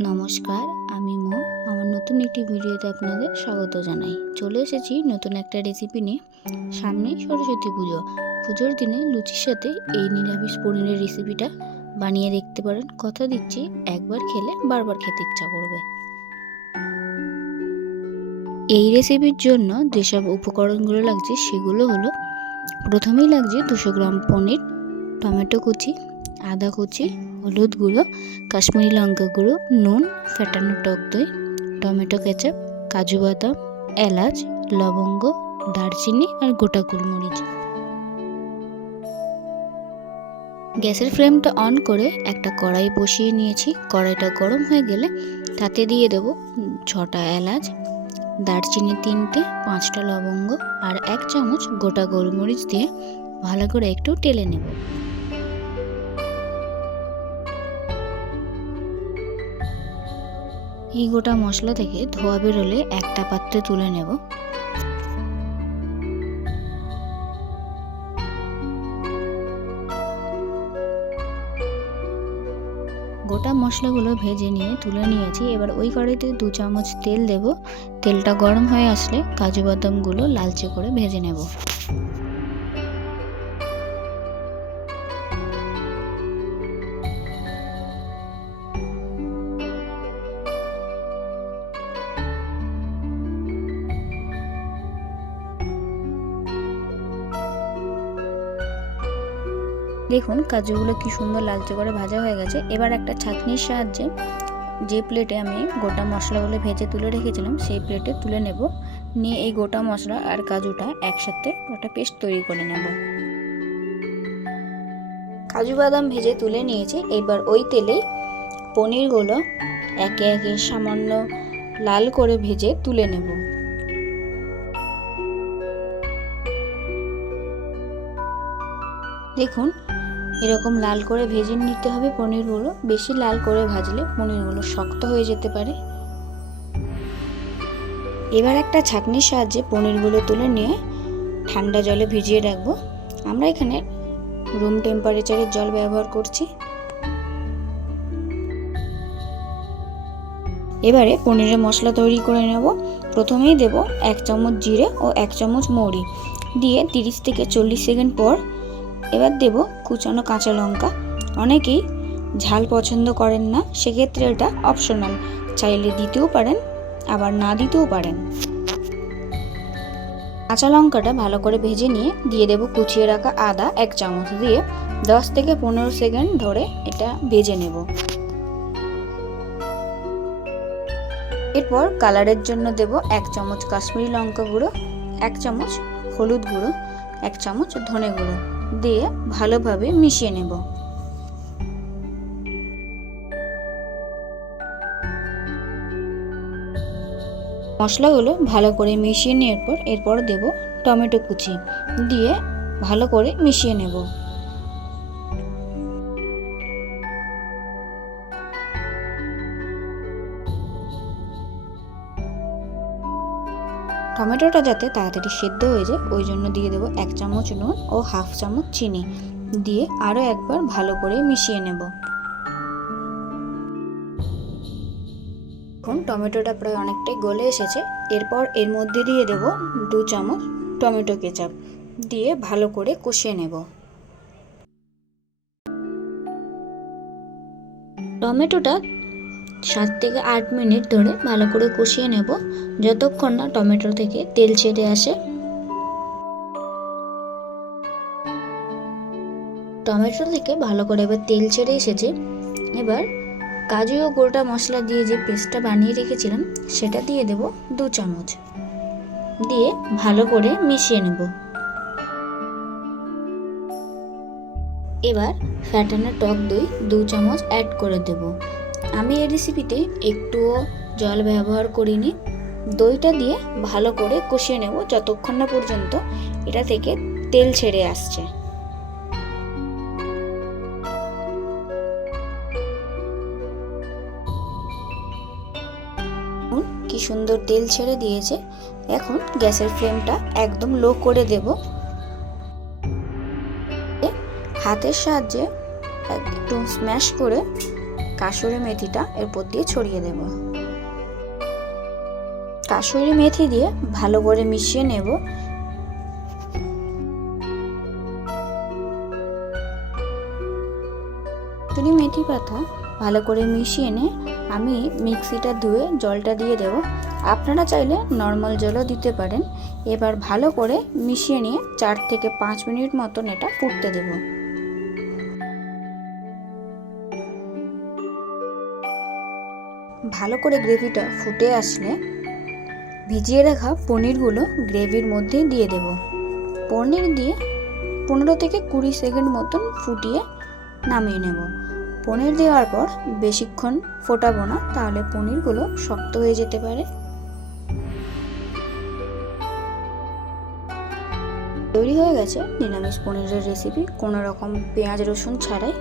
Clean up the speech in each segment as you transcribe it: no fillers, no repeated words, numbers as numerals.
নমস্কার, আমি মো। আমার নতুন একটি ভিডিওতে আপনাদের স্বাগত জানাই। চলে এসেছি নতুন একটা রেসিপি নিয়ে। সামনেই সরস্বতী পুজো। পুজোর দিনে লুচির সাথে এই নিরামিষ পনিরের রেসিপিটা বানিয়ে দেখতে পারেন। কথা দিচ্ছি, একবার খেলে বারবার খেতে ইচ্ছা করবে। এই রেসিপির জন্য যেসব উপকরণগুলো লাগছে সেগুলো হলো, প্রথমেই লাগছে 200 গ্রাম পনির, টমেটো কুচি, আদা কুচি, হলুদ গুঁড়ো, কাশ্মীরি লঙ্কা গুঁড়ো, নুন, ফেটানো টক দই, টমেটো কেচাপ, কাজু বাদাম, এলাচ, লবঙ্গ, দারচিনি আর গোটা গোলমরিচ। গ্যাসের ফ্লেমটা অন করে একটা কড়াই বসিয়ে নিয়েছি। কড়াইটা গরম হয়ে গেলে তাতে দিয়ে দেব 6টা এলাচ, দারচিনি 3টে, 5টা লবঙ্গ আর 1 চামচ গোটা গোলমরিচ দিয়ে ভালো করে একটু টেলে নেব। এই গোটা মশলা থেকে ধোয়া বেরোলে একটা পাত্রে তুলে নেব। গোটা মশলাগুলো ভেজে নিয়ে তুলে নিয়েছি। এবার ওই কড়াইতে 2 চামচ তেল দেব। তেলটা গরম হয়ে আসলে কাজু বাদামগুলো লালচে করে ভেজে নেব। দেখুন কাজুগুলো কি সুন্দর লালচে করে ভাজা হয়ে গেছে। এবার একটা ছাঁকনির সাহায্যে যে প্লেটে আমি গোটা মশলাগুলো ভেজে তুলে রেখেছিলাম সেই প্লেটে তুলে নেব। নিয়ে এই গোটা মশলা আর কাজুটা একসাথে একটা পেস্ট তৈরি করে নেব। কাজু বাদাম ভেজে তুলে নিয়েছি। এবার ওই তেলেই পনিরগুলো একে একে সামান্য লাল করে ভেজে তুলে নেব। দেখুন এরকম লাল করে ভেজে নিতে হবে পনিরগুলো। বেশি লাল করে ভাজলে পনিরগুলো শক্ত হয়ে যেতে পারে। এবার একটা ছাঁকনির সাহায্যে পনিরগুলো তুলে নিয়ে ঠান্ডা জলে ভিজিয়ে রাখবো। আমরা এখানে রুম টেম্পারেচারের জল ব্যবহার করছি। এবারে পনিরের মশলা তৈরি করে নেব। প্রথমেই দেব 1 চামচ জিরে ও 1 চামচ মৌরি দিয়ে 30 থেকে 40 সেকেন্ড পর এবার দেব কুচানো কাঁচা লঙ্কা। অনেকেই ঝাল পছন্দ করেন না, সেক্ষেত্রে এটা অপশনাল, চাইলে দিতেও পারেন আবার না দিতেও পারেন। কাঁচা লঙ্কাটা ভালো করে ভেজে নিয়ে দিয়ে দেব কুচিয়ে রাখা আদা 1 চামচ দিয়ে 10 থেকে 15 সেকেন্ড ধরে এটা ভেজে নেব। এরপর কালারের জন্য দেব 1 চামচ কাশ্মীরি লঙ্কা গুঁড়ো, 1 চামচ হলুদ গুঁড়ো, 1 চামচ ধনে গুঁড়ো দিয়ে ভালোভাবে মিশিয়ে নেব। মশলাগুলো ভালো করে মিশিয়ে নেওয়ার পর এরপর দেব টমেটো কুচি দিয়ে ভালো করে মিশিয়ে নেব। টমেটোটা যাতে তাড়াতাড়ি সেদ্ধ হয়ে যায় ওই জন্য দিয়ে দেব 1 চামচ নুন ও 1/2 চামচ চিনি দিয়ে আরও একবার ভালো করে মিশিয়ে নেব। এখন টমেটোটা প্রায় অনেকটাই গলে এসেছে। এরপর এর মধ্যে দিয়ে দেব 2 চামচ টমেটো কেচাপ দিয়ে ভালো করে কষিয়ে নেব। টমেটোটা 7 থেকে 8 মিনিট ধরে ভালো করে কষিয়ে নেব, যতক্ষণ না টমেটো থেকে তেল ছেড়ে আসে। টমেটো থেকে ভালো করে এবার তেল ছেড়ে এসেছে। এবার কাজু ও গোটা মশলা দিয়ে যে পেস্টটা বানিয়ে রেখেছিলাম সেটা দিয়ে দেব 2 চামচ দিয়ে ভালো করে মিশিয়ে নেব। এবার ফ্যাটানো টক দই 2 চামচ অ্যাড করে দেব। আমি এই রেসিপিতে একটুও জল ব্যবহার করিনি। দইটা দিয়ে ভালো করে কষিয়ে নেব যতক্ষণ না পর্যন্ত এটা থেকে তেল ছেড়ে আসছে। কি সুন্দর তেল ছেড়ে দিয়েছে। এখন গ্যাসের ফ্লেমটা একদম লো করে দেব। হাতের সাহায্যে একটু স্ম্যাশ করে কাসুরি মেথিটা এর উপর দিয়ে ছড়িয়ে দেব। কাসুরি মেথি দিয়ে ভালো করে মিশিয়ে নেব। কাসুরি মেথি পাতা ভালো করে মিশিয়ে নিয়ে আমি মিক্সিটা ধুয়ে জলটা দিয়ে দেব। আপনারা চাইলে নর্মাল জলও দিতে পারেন। এবার ভালো করে মিশিয়ে নিয়ে 4 থেকে 5 মিনিট মতন এটা ফুটতে দেব। ভালো করে গ্রেভিটা ফুটে আসলে ভিজিয়ে রাখা পনিরগুলো গ্রেভির মধ্যে দিয়ে দেব। পনির দিয়ে 15 থেকে 20 সেকেন্ড মতন ফুটিয়ে নামিয়ে নেব। পনির দেওয়ার পর বেশিক্ষণ ফোটাবো না, তাহলে পনিরগুলো শক্ত হয়ে যেতে পারে। তৈরি হয়ে গেছে নিরামিষ পনিরের রেসিপি, কোনো রকম পেঁয়াজ রসুন ছাড়াই।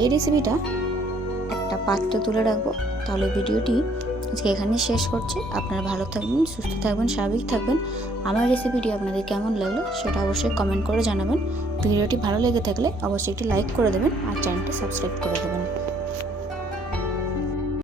এই রেসিপিটা একটা পাত্রে তুলে রাখবো। তাহলে ভিডিওটি আজকে এখানে শেষ করছি। আপনারা ভালো থাকবেন, সুস্থ থাকবেন, স্বাভাবিক থাকবেন। আমার রেসিপিটি আপনাদের কেমন লাগলো সেটা অবশ্যই কমেন্ট করে জানাবেন। ভিডিওটি ভালো লেগে থাকলে অবশ্যই একটি লাইক করে দেবেন আর চ্যানেলটি সাবস্ক্রাইব করে দেবেন।